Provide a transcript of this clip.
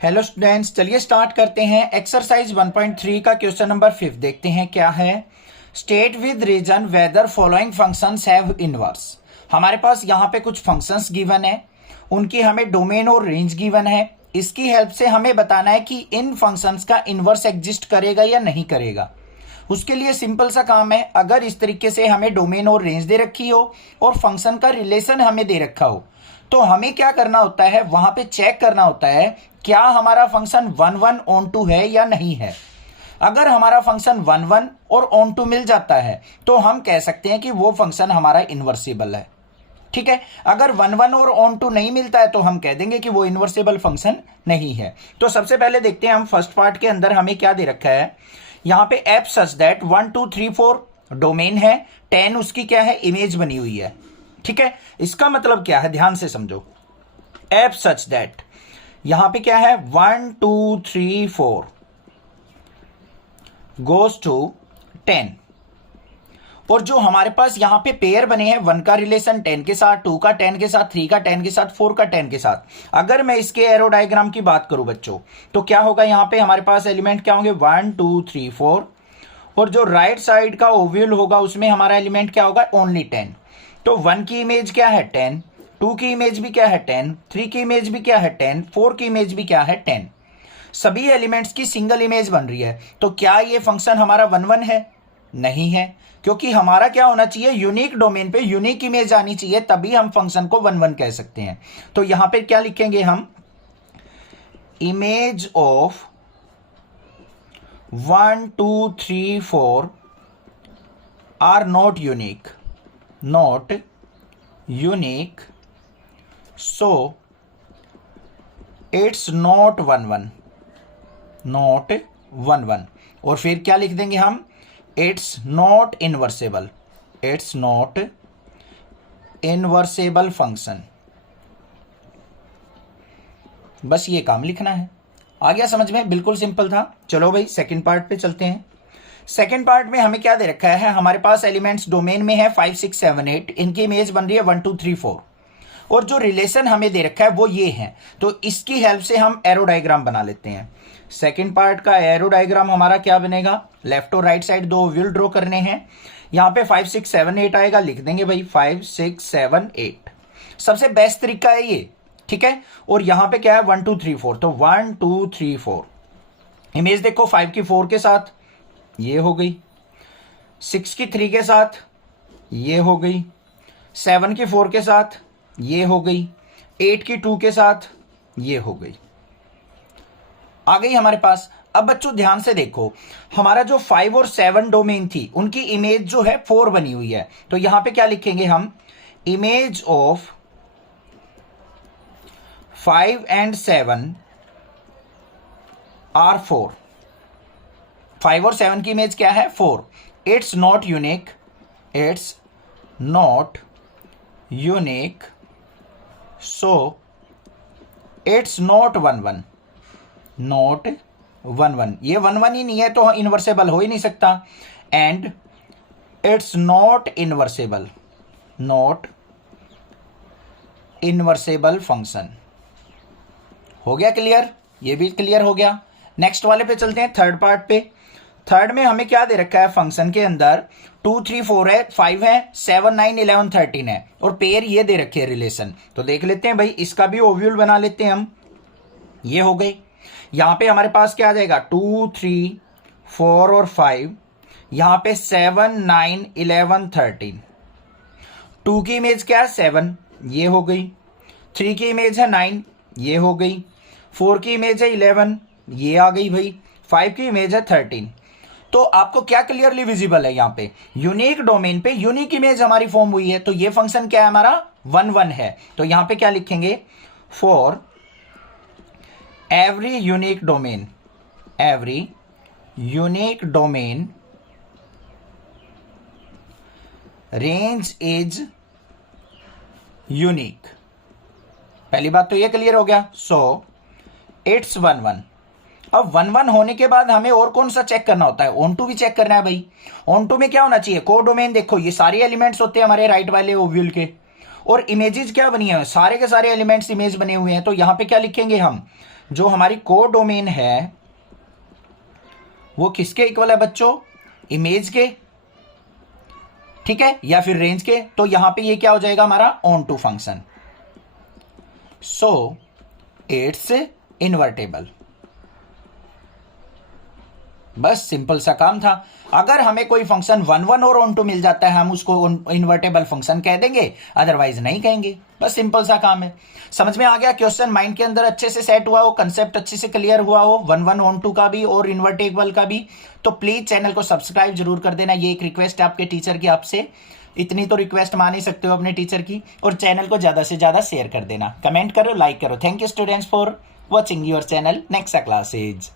Hello students, चलिए start करते हैं। एक्सरसाइज 1.3 का क्वेश्चन नंबर 5 देखते हैं क्या है। State with reason whether following functions have inverse. हमारे पास यहाँ पे कुछ फंक्शंस गिवन है, उनकी हमें डोमेन और रेंज गिवन है। इसकी हेल्प से हमें बताना है कि इन फंक्शंस का इनवर्स एग्जिस्ट करेगा या नहीं करेगा। उसके लिए सिंपल सा काम है, अगर इस तरीके से हमें डोमेन और रेंज दे रखी हो और फंक्शन का रिलेशन हमें दे रखा हो, तो हमें क्या करना होता है, वहां पे चेक करना होता है क्या हमारा फंक्शन 1 ऑन टू है या नहीं है। अगर हमारा फंक्शन 1 और ऑन टू मिल जाता है तो हम कह सकते हैं कि वो फंक्शन हमारा इनवर्सिबल है। ठीक है, अगर 1 और ऑन टू नहीं मिलता है तो हम कह देंगे कि वो इनवर्सिबल फंक्शन नहीं है। तो सबसे पहले देखते हैं हम फर्स्ट पार्ट के अंदर हमें क्या दे रखा है। यहां पे एफ सच दैट 1 2 3 4 डोमेन है, 10 उसकी क्या है, इमेज बनी हुई है। ठीक है, इसका मतलब क्या है, ध्यान से समझो। एफ सच दैट यहां पे क्या है, 1 2 3 4 गोज टू 10, और जो हमारे पास यहां पे पेयर बने हैं, 1 का रिलेशन 10 के साथ, 2 का 10 के साथ, 3 का 10 के साथ, 4 का 10 के साथ। अगर मैं इसके एरो डायग्राम की बात करूं बच्चों, तो क्या होगा, यहां पे हमारे पास एलिमेंट क्या होंगे, 1 2 3 4, और जो राइट साइड का ओव्यूल होगा उसमें हमारा एलिमेंट क्या होगा, ओनली 10। तो 1 की इमेज क्या है, 10, 2 की इमेज भी क्या है 10, 3 की इमेज भी क्या है 10, 4 की इमेज भी क्या है 10। सभी एलिमेंट्स की सिंगल इमेज बन रही है। तो क्या ये फंक्शन हमारा 1 है? नहीं है, क्योंकि हमारा क्या होना चाहिए, यूनिक डोमेन पे यूनिक इमेज आनी चाहिए, तभी हम फंक्शन को 1 कह सकते हैं। तो यहां पे क्या लिखेंगे हम, image of 1 2 3 4 are not unique, not unique, so it's not 1 not 1। और फिर क्या लिख देंगे हम, it's not invertible, it's not invertible function. बस ये काम लिखना है। आ गया समझ में, बिल्कुल सिंपल था। चलो भाई सेकंड पार्ट पे चलते हैं। सेकंड पार्ट में हमें क्या दे रखा है, हमारे पास एलिमेंट्स डोमेन में है 5 6 7 8, इनकी इमेज बन रही है 1 2 3 4, और जो रिलेशन हमें दे रखा है वो ये है। तो इसकी हेल्प से हम एरो डायग्राम बना लेते हैं। सेकंड पार्ट का एरो डायग्राम हमारा क्या बनेगा, लेफ्ट और राइट साइड दो व्हील ड्रॉ करने हैं। यहां पे 5 6 7 8 आएगा, लिख देंगे भाई 5 6 7 8। सबसे बेस्ट तरीका है ये, ठीक है। और यहां पे क्या है, 1 2 3 4, तो 1 2 3 4। इमेज देखो, 5 की 4 के साथ ये हो गई, 6 की 3 के साथ ये हो गई, 7 की 4 के साथ ये हो गई, 8 की 2 के साथ ये हो गई। आ गई हमारे पास। अब बच्चों ध्यान से देखो, हमारा जो 5 और 7 डोमेन थी उनकी इमेज जो है 4 बनी हुई है। तो यहां पे क्या लिखेंगे हम, इमेज ऑफ 5 एंड 7 आर 4। 5 और 7 की इमेज क्या है, 4। It's not unique, it's not unique, so it's not 1 not 1 ये 1 ही नहीं है तो इनवर्सेबल हो ही नहीं सकता। And it's not invertible, not invertible function. हो गया क्लियर, ये भी क्लियर हो गया। नेक्स्ट वाले पे चलते हैं, थर्ड पार्ट पे। थर्ड में हमें क्या दे रखा है, फंक्शन के अंदर 2 3 4 है, 5 है, 7 9 11 13 है, और पेयर ये दे रखे हैं रिलेशन। तो देख लेते हैं भाई, इसका भी ओव्यूल बना लेते हैं हम। ये हो गई। यहां पे हमारे पास क्या आ जाएगा, 2 3 4 और 5, यहां पे 7 9 11 13। 2 की इमेज क्या है, 7, ये हो गई। 3 की इमेज है 9, ये हो गई। 4 की इमेज है 11, ये आ गई भाई। 5 की इमेज है 13। तो आपको क्या क्लियरली विजिबल है, यहां पे यूनिक डोमेन पे यूनिक इमेज हमारी फॉर्म हुई है। तो ये फंक्शन क्या है, हमारा 1 है। तो यहां पे क्या लिखेंगे, for every unique domain, every unique domain range is unique। पहली बात तो ये क्लियर हो गया। सो इट्स 1 अब 1 होने के बाद हमें और कौन सा चेक करना होता है, ऑन टू भी चेक करना है भाई। ऑन टू में क्या होना चाहिए, को डोमेन। देखो ये सारे एलिमेंट्स होते हैं हमारे राइट वाले ओव्यूल के, और इमेजेस क्या बनी है, सारे के सारे एलिमेंट्स इमेज बने हुए हैं। तो यहां पे क्या लिखेंगे हम, जो हमारी को डोमेन है वो किसके इक्वल है बच्चों? इमेज के, ठीक है, या फिर रेंज के। तो यहां पे ये क्या हो जाएगा हमारा onto function. So it's invertible. बस सिंपल सा काम था। अगर हमें कोई फंक्शन 1 1 और ऑन टू मिल जाता है हम उसको इन्वर्टेबल फंक्शन कह देंगे, अदरवाइज नहीं कहेंगे। बस सिंपल सा काम है। समझ में आ गया? क्वेश्चन माइंड के अंदर अच्छे से सेट हुआ हो, कंसेप्ट अच्छे से क्लियर हुआ हो 1 1 ऑन टू का भी और इन्वर्टेबल का भी, तो प्लीज चैनल को सब्सक्राइब जरूर कर देना। ये एक रिक्वेस्ट है आपके टीचर की आपसे, इतनी तो रिक्वेस्ट मान ही सकते हो अपने टीचर की। और चैनल को ज्यादा से ज्यादा शेयर कर देना, कमेंट करो, लाइक करो। Thank you students for watching your channel next classes.